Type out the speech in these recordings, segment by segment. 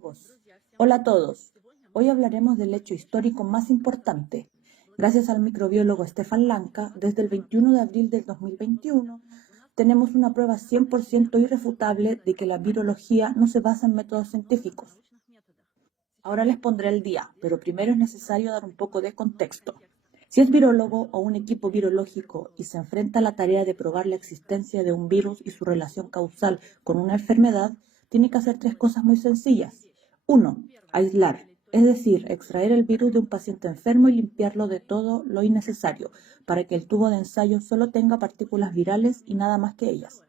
Amigos. Hola a todos. Hoy hablaremos del hecho histórico más importante. Gracias al microbiólogo Stefan Lanka, desde el 21 de abril del 2021, tenemos una prueba 100% irrefutable de que la virología no se basa en métodos científicos. Ahora les pondré el día, pero primero es necesario dar un poco de contexto. Si es virólogo o un equipo virológico y se enfrenta a la tarea de probar la existencia de un virus y su relación causal con una enfermedad, tiene que hacer tres cosas muy sencillas. 1. Aislar, es decir, extraer el virus de un paciente enfermo y limpiarlo de todo lo innecesario, para que el tubo de ensayo solo tenga partículas virales y nada más que ellas.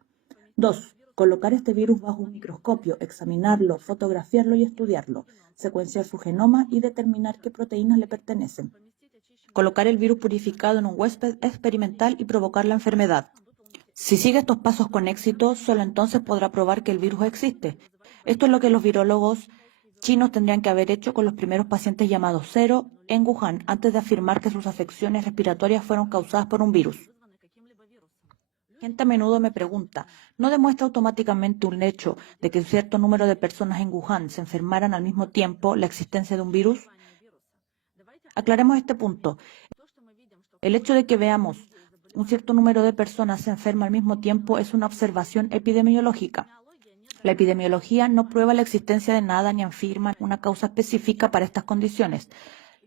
2. Colocar este virus bajo un microscopio, examinarlo, fotografiarlo y estudiarlo, secuenciar su genoma y determinar qué proteínas le pertenecen. Colocar el virus purificado en un huésped experimental y provocar la enfermedad. Si sigue estos pasos con éxito, solo entonces podrá probar que el virus existe. Esto es lo que los virólogos chinos tendrían que haber hecho con los primeros pacientes llamados cero en Wuhan, antes de afirmar que sus afecciones respiratorias fueron causadas por un virus. Gente a menudo me pregunta, ¿no demuestra automáticamente un hecho de que un cierto número de personas en Wuhan se enfermaran al mismo tiempo la existencia de un virus? Aclaremos este punto. El hecho de que veamos un cierto número de personas se enferma al mismo tiempo es una observación epidemiológica. La epidemiología no prueba la existencia de nada ni afirma una causa específica para estas condiciones.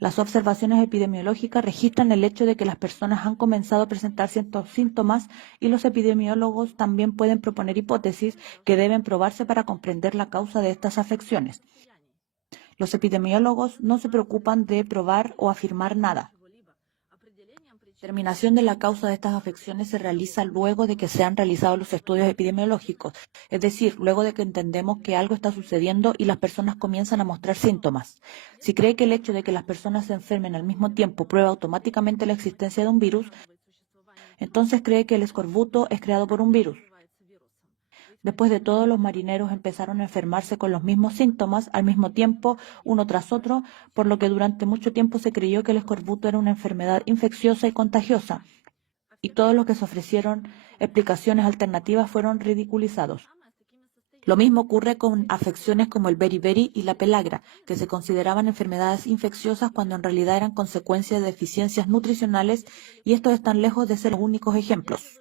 Las observaciones epidemiológicas registran el hecho de que las personas han comenzado a presentar ciertos síntomas y los epidemiólogos también pueden proponer hipótesis que deben probarse para comprender la causa de estas afecciones. Los epidemiólogos no se preocupan de probar o afirmar nada. La determinación de la causa de estas afecciones se realiza luego de que se han realizado los estudios epidemiológicos, es decir, luego de que entendemos que algo está sucediendo y las personas comienzan a mostrar síntomas. Si cree que el hecho de que las personas se enfermen al mismo tiempo prueba automáticamente la existencia de un virus, entonces cree que el escorbuto es creado por un virus. Después de todo, los marineros empezaron a enfermarse con los mismos síntomas al mismo tiempo, uno tras otro, por lo que durante mucho tiempo se creyó que el escorbuto era una enfermedad infecciosa y contagiosa, y todos los que se ofrecieron explicaciones alternativas fueron ridiculizados. Lo mismo ocurre con afecciones como el beriberi y la pelagra, que se consideraban enfermedades infecciosas cuando en realidad eran consecuencias de deficiencias nutricionales, y estos están lejos de ser los únicos ejemplos.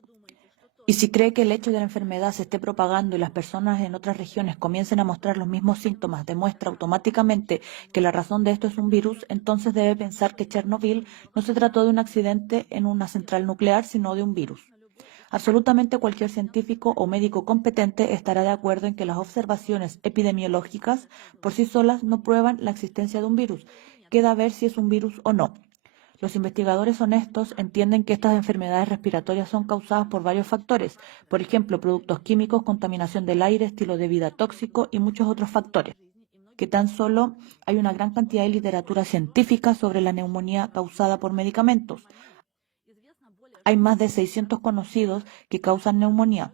Y si cree que el hecho de la enfermedad se esté propagando y las personas en otras regiones comiencen a mostrar los mismos síntomas, demuestra automáticamente que la razón de esto es un virus, entonces debe pensar que Chernobyl no se trató de un accidente en una central nuclear, sino de un virus. Absolutamente cualquier científico o médico competente estará de acuerdo en que las observaciones epidemiológicas por sí solas no prueban la existencia de un virus. Queda ver si es un virus o no. Los investigadores honestos entienden que estas enfermedades respiratorias son causadas por varios factores, por ejemplo, productos químicos, contaminación del aire, estilo de vida tóxico y muchos otros factores, que tan solo hay una gran cantidad de literatura científica sobre la neumonía causada por medicamentos. Hay más de 600 conocidos que causan neumonía,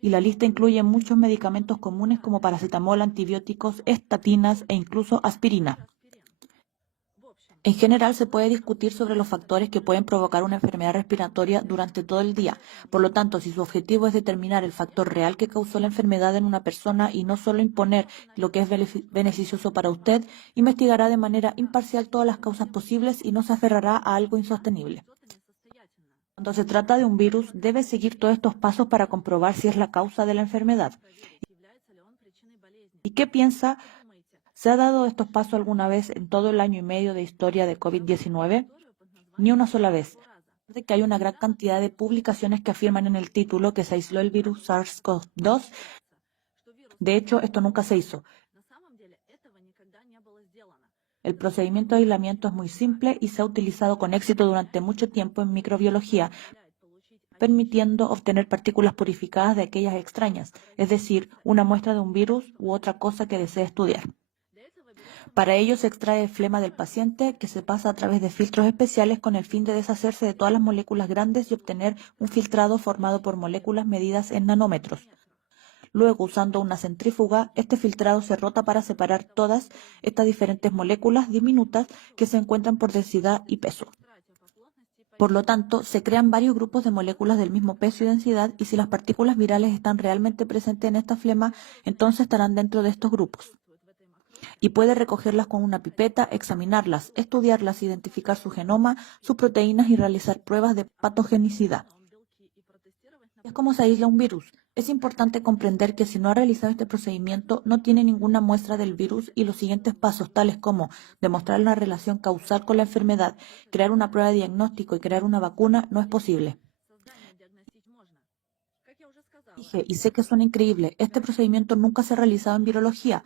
y la lista incluye muchos medicamentos comunes como paracetamol, antibióticos, estatinas e incluso aspirina. En general, se puede discutir sobre los factores que pueden provocar una enfermedad respiratoria durante todo el día. Por lo tanto, si su objetivo es determinar el factor real que causó la enfermedad en una persona y no solo imponer lo que es beneficioso para usted, investigará de manera imparcial todas las causas posibles y no se aferrará a algo insostenible. Cuando se trata de un virus, debe seguir todos estos pasos para comprobar si es la causa de la enfermedad. ¿Y qué piensa? ¿Se ha dado estos pasos alguna vez en todo el año y medio de historia de COVID-19? Ni una sola vez. De que hay una gran cantidad de publicaciones que afirman en el título que se aisló el virus SARS-CoV-2. De hecho, esto nunca se hizo. El procedimiento de aislamiento es muy simple y se ha utilizado con éxito durante mucho tiempo en microbiología, permitiendo obtener partículas purificadas de aquellas extrañas, es decir, una muestra de un virus u otra cosa que desee estudiar. Para ello se extrae el flema del paciente, que se pasa a través de filtros especiales con el fin de deshacerse de todas las moléculas grandes y obtener un filtrado formado por moléculas medidas en nanómetros. Luego, usando una centrífuga, este filtrado se rota para separar todas estas diferentes moléculas diminutas que se encuentran por densidad y peso. Por lo tanto, se crean varios grupos de moléculas del mismo peso y densidad, y si las partículas virales están realmente presentes en esta flema, entonces estarán dentro de estos grupos. y puede recogerlas con una pipeta, examinarlas, estudiarlas, identificar su genoma, sus proteínas y realizar pruebas de patogenicidad. Es como se aísla un virus. Es importante comprender que si no ha realizado este procedimiento, no tiene ninguna muestra del virus y los siguientes pasos, tales como demostrar una relación causal con la enfermedad, crear una prueba de diagnóstico y crear una vacuna, no es posible. Dije, y sé que suena increíble, este procedimiento nunca se ha realizado en virología.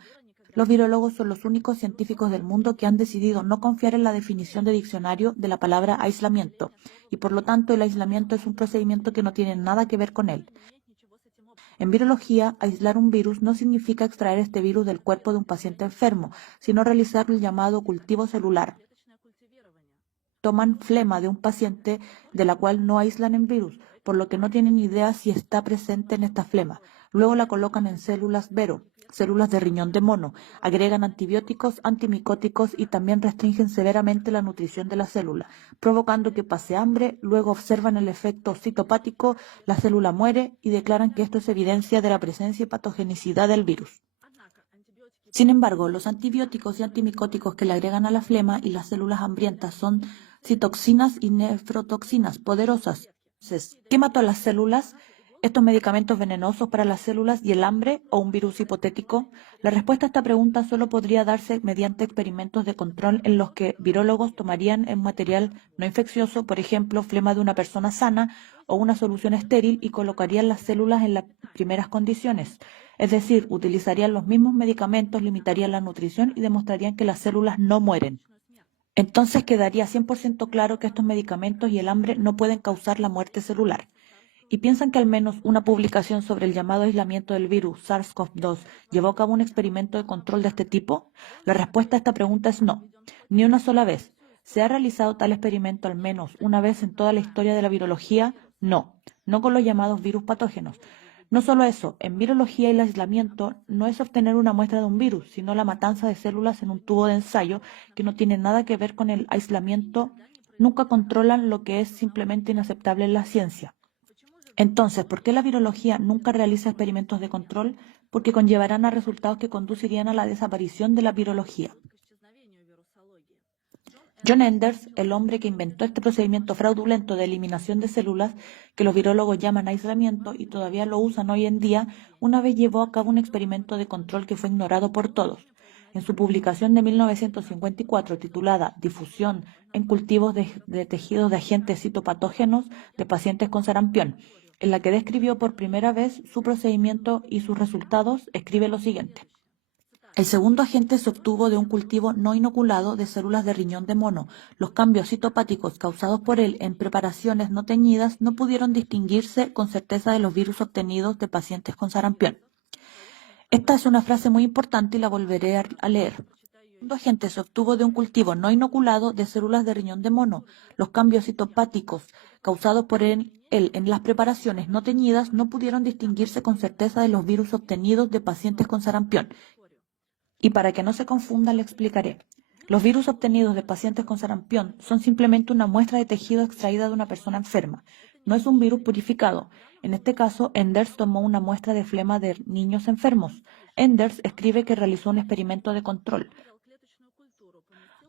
Los virólogos son los únicos científicos del mundo que han decidido no confiar en la definición de diccionario de la palabra aislamiento, y por lo tanto el aislamiento es un procedimiento que no tiene nada que ver con él. En virología, aislar un virus no significa extraer este virus del cuerpo de un paciente enfermo, sino realizar el llamado cultivo celular. Toman flema de un paciente de la cual no aíslan el virus, por lo que no tienen idea si está presente en esta flema. Luego la colocan en células Vero, células de riñón de mono, agregan antibióticos, antimicóticos y también restringen severamente la nutrición de la célula, provocando que pase hambre, luego observan el efecto citopático, la célula muere y declaran que esto es evidencia de la presencia y patogenicidad del virus. Sin embargo, los antibióticos y antimicóticos que le agregan a la flema y las células hambrientas son citoxinas y nefrotoxinas poderosas. Entonces, ¿qué mató a las células? ¿Estos medicamentos venenosos para las células y el hambre o un virus hipotético? La respuesta a esta pregunta solo podría darse mediante experimentos de control en los que virólogos tomarían un material no infeccioso, por ejemplo, flema de una persona sana o una solución estéril y colocarían las células en las primeras condiciones. Es decir, utilizarían los mismos medicamentos, limitarían la nutrición y demostrarían que las células no mueren. Entonces quedaría 100% claro que estos medicamentos y el hambre no pueden causar la muerte celular. ¿Y piensan que al menos una publicación sobre el llamado aislamiento del virus SARS-CoV-2 llevó a cabo un experimento de control de este tipo? La respuesta a esta pregunta es no, ni una sola vez. ¿Se ha realizado tal experimento al menos una vez en toda la historia de la virología? No con los llamados virus patógenos. No solo eso, en virología el aislamiento no es obtener una muestra de un virus, sino la matanza de células en un tubo de ensayo que no tiene nada que ver con el aislamiento. Nunca controlan lo que es simplemente inaceptable en la ciencia. Entonces, ¿por qué la virología nunca realiza experimentos de control? Porque conllevarán a resultados que conducirían a la desaparición de la virología. John Enders, el hombre que inventó este procedimiento fraudulento de eliminación de células, que los virólogos llaman aislamiento y todavía lo usan hoy en día, una vez llevó a cabo un experimento de control que fue ignorado por todos. En su publicación de 1954 titulada Difusión en cultivos de tejidos de agentes citopatógenos de pacientes con sarampión, en la que describió por primera vez su procedimiento y sus resultados, escribe lo siguiente. El segundo agente se obtuvo de un cultivo no inoculado de células de riñón de mono. Los cambios citopáticos causados por él en preparaciones no teñidas no pudieron distinguirse con certeza de los virus obtenidos de pacientes con sarampión. Esta es una frase muy importante y la volveré a leer. El segundo agente se obtuvo de un cultivo no inoculado de células de riñón de mono. Los cambios citopáticos causados por él en las preparaciones no teñidas no pudieron distinguirse con certeza de los virus obtenidos de pacientes con sarampión. Y para que no se confunda, le explicaré. Los virus obtenidos de pacientes con sarampión son simplemente una muestra de tejido extraída de una persona enferma. No es un virus purificado. En este caso, Enders tomó una muestra de flema de niños enfermos. Enders escribe que realizó un experimento de control.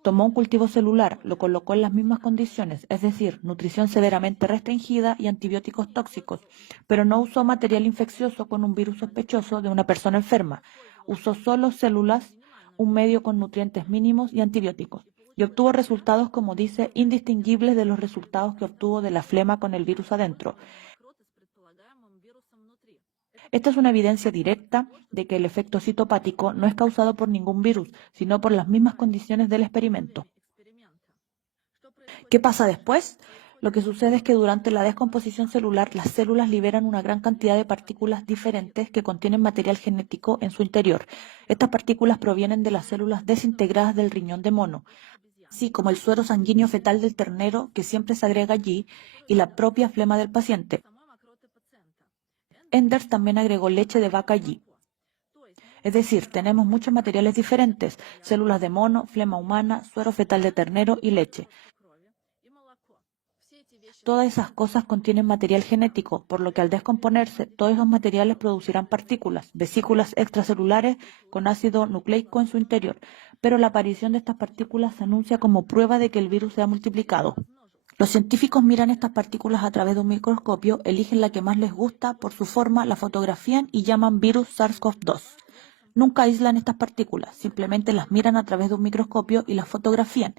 Tomó un cultivo celular, lo colocó en las mismas condiciones, es decir, nutrición severamente restringida y antibióticos tóxicos, pero no usó material infeccioso con un virus sospechoso de una persona enferma. Usó solo células, un medio con nutrientes mínimos y antibióticos, y obtuvo resultados, como dice, indistinguibles de los resultados que obtuvo de la flema con el virus adentro. Esta es una evidencia directa de que el efecto citopático no es causado por ningún virus, sino por las mismas condiciones del experimento. ¿Qué pasa después? Lo que sucede es que durante la descomposición celular, las células liberan una gran cantidad de partículas diferentes que contienen material genético en su interior. Estas partículas provienen de las células desintegradas del riñón de mono, así como el suero sanguíneo fetal del ternero, que siempre se agrega allí, y la propia flema del paciente. Enders también agregó leche de vaca allí. Es decir, tenemos muchos materiales diferentes: células de mono, flema humana, suero fetal de ternero y leche. Todas esas cosas contienen material genético, por lo que al descomponerse, todos esos materiales producirán partículas, vesículas extracelulares con ácido nucleico en su interior, pero la aparición de estas partículas se anuncia como prueba de que el virus se ha multiplicado. Los científicos miran estas partículas a través de un microscopio, eligen la que más les gusta por su forma, la fotografían y llaman virus SARS-CoV-2. Nunca aíslan estas partículas, simplemente las miran a través de un microscopio y las fotografían.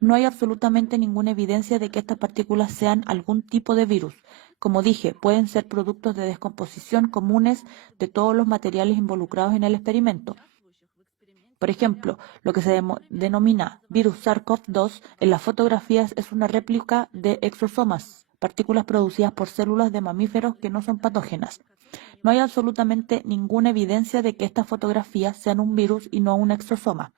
No hay absolutamente ninguna evidencia de que estas partículas sean algún tipo de virus. Como dije, pueden ser productos de descomposición comunes de todos los materiales involucrados en el experimento. Por ejemplo, lo que se denomina virus SARS-CoV-2 en las fotografías es una réplica de exosomas, partículas producidas por células de mamíferos que no son patógenas. No hay absolutamente ninguna evidencia de que estas fotografías sean un virus y no un exosoma.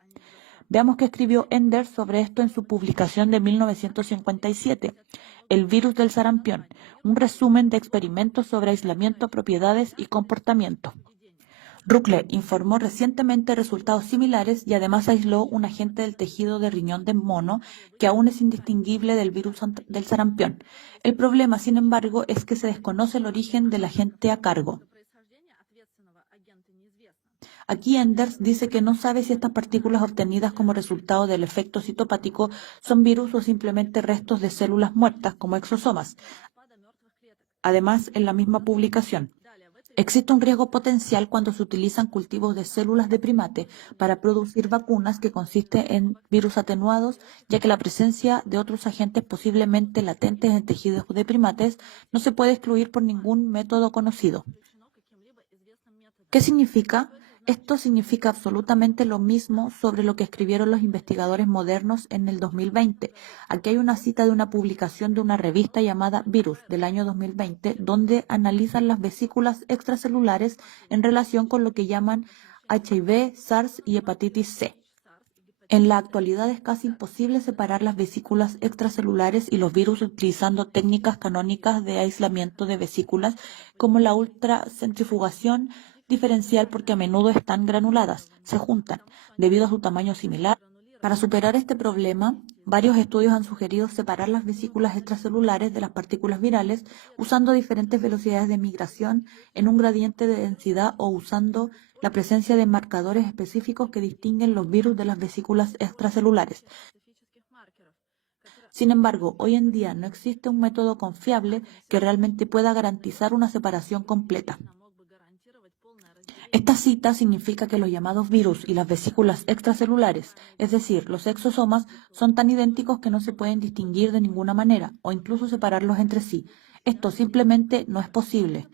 Veamos qué escribió Enders sobre esto en su publicación de 1957, El virus del sarampión, un resumen de experimentos sobre aislamiento, propiedades y comportamiento. Ruckle informó recientemente resultados similares y además aisló un agente del tejido de riñón de mono que aún es indistinguible del virus del sarampión. El problema, sin embargo, es que se desconoce el origen del agente a cargo. Aquí Enders dice que no sabe si estas partículas obtenidas como resultado del efecto citopático son virus o simplemente restos de células muertas como exosomas. Además, en la misma publicación, existe un riesgo potencial cuando se utilizan cultivos de células de primate para producir vacunas que consiste en virus atenuados, ya que la presencia de otros agentes posiblemente latentes en tejidos de primates no se puede excluir por ningún método conocido. ¿Qué significa? Esto significa absolutamente lo mismo sobre lo que escribieron los investigadores modernos en el 2020. Aquí hay una cita de una publicación de una revista llamada Virus del año 2020, donde analizan las vesículas extracelulares en relación con lo que llaman HIV, SARS y hepatitis C. En la actualidad es casi imposible separar las vesículas extracelulares y los virus utilizando técnicas canónicas de aislamiento de vesículas como la ultracentrifugación diferencial porque a menudo están granuladas, se juntan, debido a su tamaño similar. Para superar este problema, varios estudios han sugerido separar las vesículas extracelulares de las partículas virales usando diferentes velocidades de migración en un gradiente de densidad o usando la presencia de marcadores específicos que distinguen los virus de las vesículas extracelulares. Sin embargo, hoy en día no existe un método confiable que realmente pueda garantizar una separación completa. Esta cita significa que los llamados virus y las vesículas extracelulares, es decir, los exosomas, son tan idénticos que no se pueden distinguir de ninguna manera o incluso separarlos entre sí. Esto simplemente no es posible.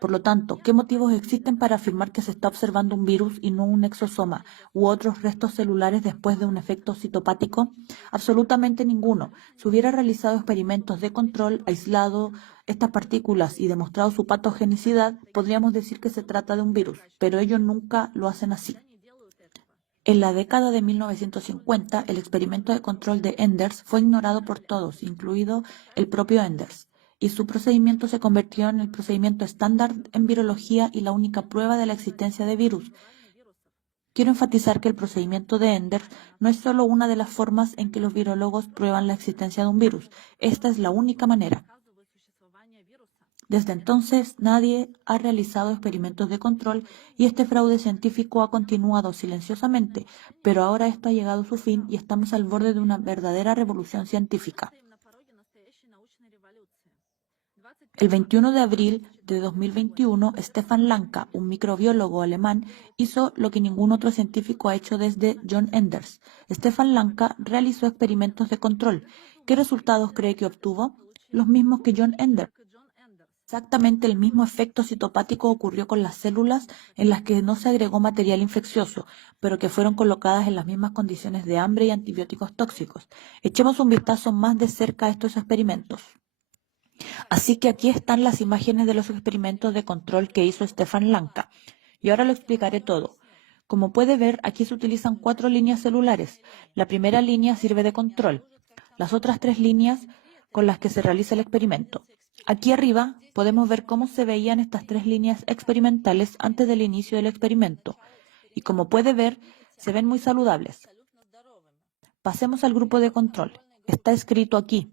Por lo tanto, ¿qué motivos existen para afirmar que se está observando un virus y no un exosoma u otros restos celulares después de un efecto citopático? Absolutamente ninguno. Si hubiera realizado experimentos de control, aislado estas partículas y demostrado su patogenicidad, podríamos decir que se trata de un virus, pero ellos nunca lo hacen así. En la década de 1950, el experimento de control de Enders fue ignorado por todos, incluido el propio Enders, y su procedimiento se convirtió en el procedimiento estándar en virología y la única prueba de la existencia de virus. Quiero enfatizar que el procedimiento de Enders no es solo una de las formas en que los virólogos prueban la existencia de un virus. Esta es la única manera. Desde entonces, nadie ha realizado experimentos de control y este fraude científico ha continuado silenciosamente, pero ahora esto ha llegado a su fin y estamos al borde de una verdadera revolución científica. El 21 de abril de 2021, Stefan Lanka, un microbiólogo alemán, hizo lo que ningún otro científico ha hecho desde John Enders. Stefan Lanka realizó experimentos de control. ¿Qué resultados cree que obtuvo? Los mismos que John Enders. Exactamente el mismo efecto citopático ocurrió con las células en las que no se agregó material infeccioso, pero que fueron colocadas en las mismas condiciones de hambre y antibióticos tóxicos. Echemos un vistazo más de cerca a estos experimentos. Así que aquí están las imágenes de los experimentos de control que hizo Stefan Lanka. Y ahora lo explicaré todo. Como puede ver, aquí se utilizan 4 líneas celulares. La primera línea sirve de control. Las otras 3 líneas con las que se realiza el experimento. Aquí arriba podemos ver cómo se veían estas 3 líneas experimentales antes del inicio del experimento. Y como puede ver, se ven muy saludables. Pasemos al grupo de control. Está escrito aquí.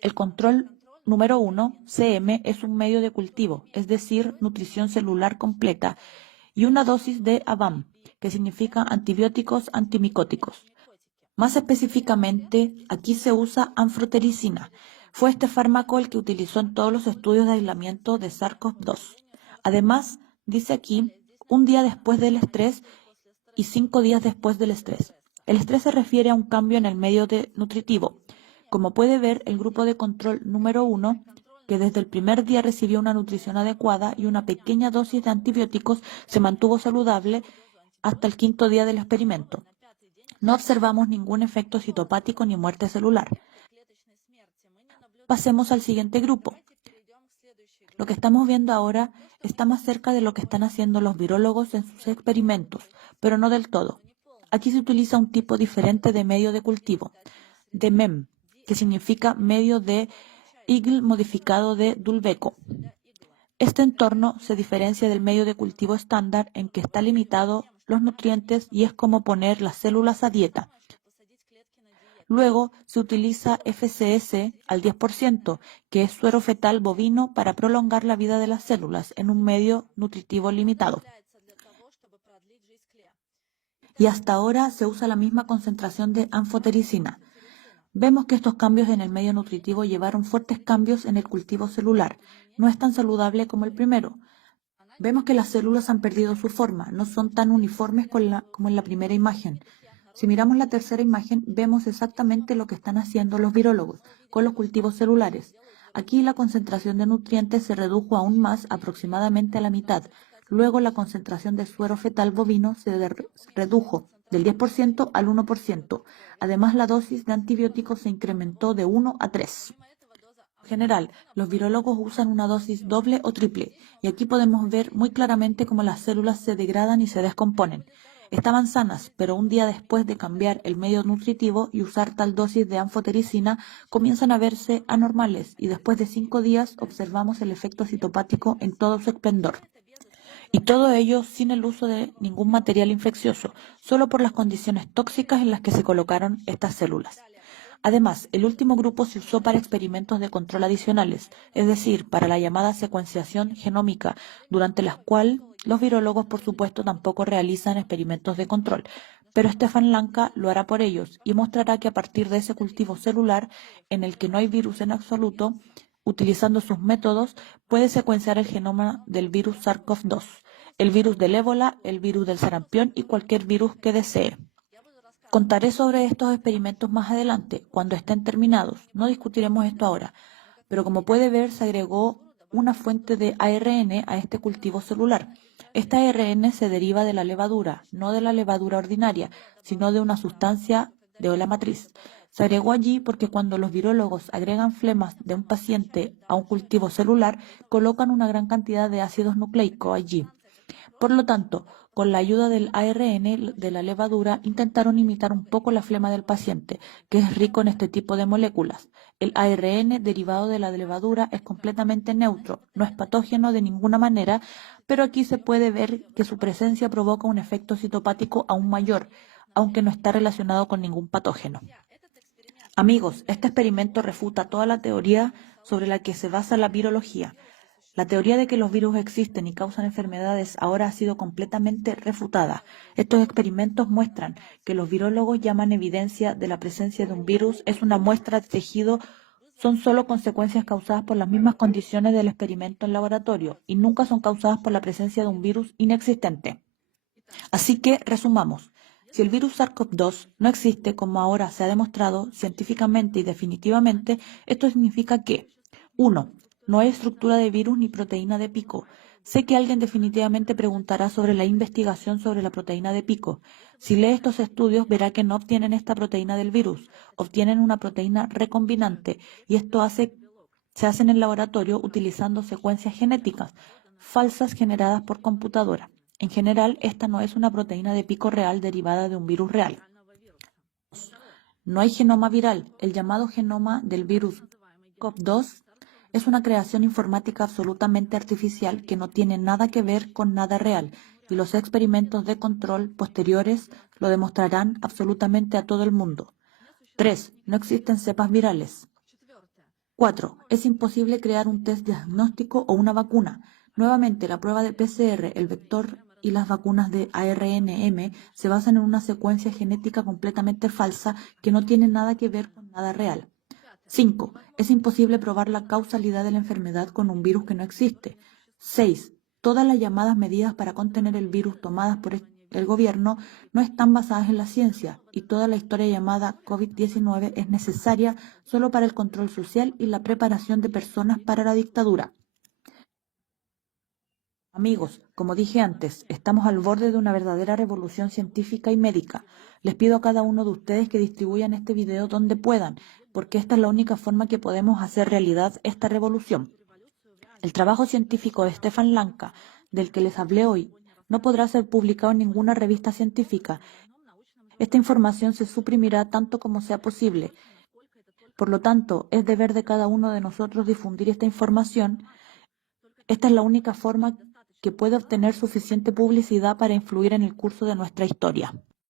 El control número 1, CM, es un medio de cultivo, es decir, nutrición celular completa, y una dosis de ABAM, que significa antibióticos antimicóticos. Más específicamente, aquí se usa anflotericina. Fue este fármaco el que utilizó en todos los estudios de aislamiento de SARS-CoV-2. Además, dice aquí, un día después del estrés y 5 días después del estrés. El estrés se refiere a un cambio en el medio nutritivo. Como puede ver, el grupo de control número 1, que desde el primer día recibió una nutrición adecuada y una pequeña dosis de antibióticos, se mantuvo saludable hasta el 5.º día del experimento. No observamos ningún efecto citopático ni muerte celular. Pasemos al siguiente grupo. Lo que estamos viendo ahora está más cerca de lo que están haciendo los virólogos en sus experimentos, pero no del todo. Aquí se utiliza un tipo diferente de medio de cultivo, de MEM, que significa medio de Eagle modificado de Dulbeco. Este entorno se diferencia del medio de cultivo estándar en que está limitado los nutrientes y es como poner las células a dieta. Luego se utiliza FCS al 10%, que es suero fetal bovino para prolongar la vida de las células en un medio nutritivo limitado. Y hasta ahora se usa la misma concentración de anfotericina. Vemos que estos cambios en el medio nutritivo llevaron fuertes cambios en el cultivo celular. No es tan saludable como el primero. Vemos que las células han perdido su forma, no son tan uniformes como en la primera imagen. Si miramos la tercera imagen, vemos exactamente lo que están haciendo los virólogos con los cultivos celulares. Aquí la concentración de nutrientes se redujo aún más, aproximadamente a la mitad. Luego la concentración de suero fetal bovino se redujo del 10% al 1%. Además, la dosis de antibióticos se incrementó de 1 a 3. En general, los virólogos usan una dosis doble o triple, y aquí podemos ver muy claramente cómo las células se degradan y se descomponen. Estaban sanas, pero un día después de cambiar el medio nutritivo y usar tal dosis de anfotericina, comienzan a verse anormales, y después de 5 días observamos el efecto citopático en todo su esplendor. Y todo ello sin el uso de ningún material infeccioso, solo por las condiciones tóxicas en las que se colocaron estas células. Además, el último grupo se usó para experimentos de control adicionales, es decir, para la llamada secuenciación genómica, durante la cual los virólogos, por supuesto, tampoco realizan experimentos de control. Pero Stefan Lanka lo hará por ellos y mostrará que a partir de ese cultivo celular, en el que no hay virus en absoluto, utilizando sus métodos, puede secuenciar el genoma del virus SARS-CoV-2, el virus del ébola, el virus del sarampión y cualquier virus que desee. Contaré sobre estos experimentos más adelante, cuando estén terminados. No discutiremos esto ahora, pero como puede ver, se agregó una fuente de ARN a este cultivo celular. Esta ARN se deriva de la levadura, no de la levadura ordinaria, sino de una sustancia de la matriz. Se agregó allí porque cuando los virólogos agregan flemas de un paciente a un cultivo celular, colocan una gran cantidad de ácidos nucleicos allí. Por lo tanto, con la ayuda del ARN de la levadura, intentaron imitar un poco la flema del paciente, que es rico en este tipo de moléculas. El ARN derivado de la levadura es completamente neutro, no es patógeno de ninguna manera, pero aquí se puede ver que su presencia provoca un efecto citopático aún mayor, aunque no está relacionado con ningún patógeno. Amigos, este experimento refuta toda la teoría sobre la que se basa la virología. La teoría de que los virus existen y causan enfermedades ahora ha sido completamente refutada. Estos experimentos muestran que los virólogos llaman evidencia de la presencia de un virus es una muestra de tejido, son solo consecuencias causadas por las mismas condiciones del experimento en laboratorio y nunca son causadas por la presencia de un virus inexistente. Así que, resumamos. Si el virus SARS-CoV-2 no existe, como ahora se ha demostrado científicamente y definitivamente, esto significa que 1. No hay estructura de virus ni proteína de pico. Sé que alguien definitivamente preguntará sobre la investigación sobre la proteína de pico. Si lee estos estudios, verá que no obtienen esta proteína del virus, obtienen una proteína recombinante, y esto se hace en el laboratorio utilizando secuencias genéticas falsas generadas por computadora. En general, esta no es una proteína de pico real derivada de un virus real. No hay genoma viral. El llamado genoma del virus SARS-CoV-2 es una creación informática absolutamente artificial que no tiene nada que ver con nada real, y los experimentos de control posteriores lo demostrarán absolutamente a todo el mundo. 3. No existen cepas virales. 4. Es imposible crear un test diagnóstico o una vacuna. Nuevamente, la prueba de PCR, el vector y las vacunas de ARNM se basan en una secuencia genética completamente falsa que no tiene nada que ver con nada real. 5. Es imposible probar la causalidad de la enfermedad con un virus que no existe. 6. Todas las llamadas medidas para contener el virus tomadas por el gobierno no están basadas en la ciencia y toda la historia llamada COVID-19 es necesaria solo para el control social y la preparación de personas para la dictadura. Amigos, como dije antes, estamos al borde de una verdadera revolución científica y médica. Les pido a cada uno de ustedes que distribuyan este video donde puedan, porque esta es la única forma que podemos hacer realidad esta revolución. El trabajo científico de Stefan Lanka, del que les hablé hoy, no podrá ser publicado en ninguna revista científica. Esta información se suprimirá tanto como sea posible. Por lo tanto, es deber de cada uno de nosotros difundir esta información. Esta es la única forma que puede obtener suficiente publicidad para influir en el curso de nuestra historia.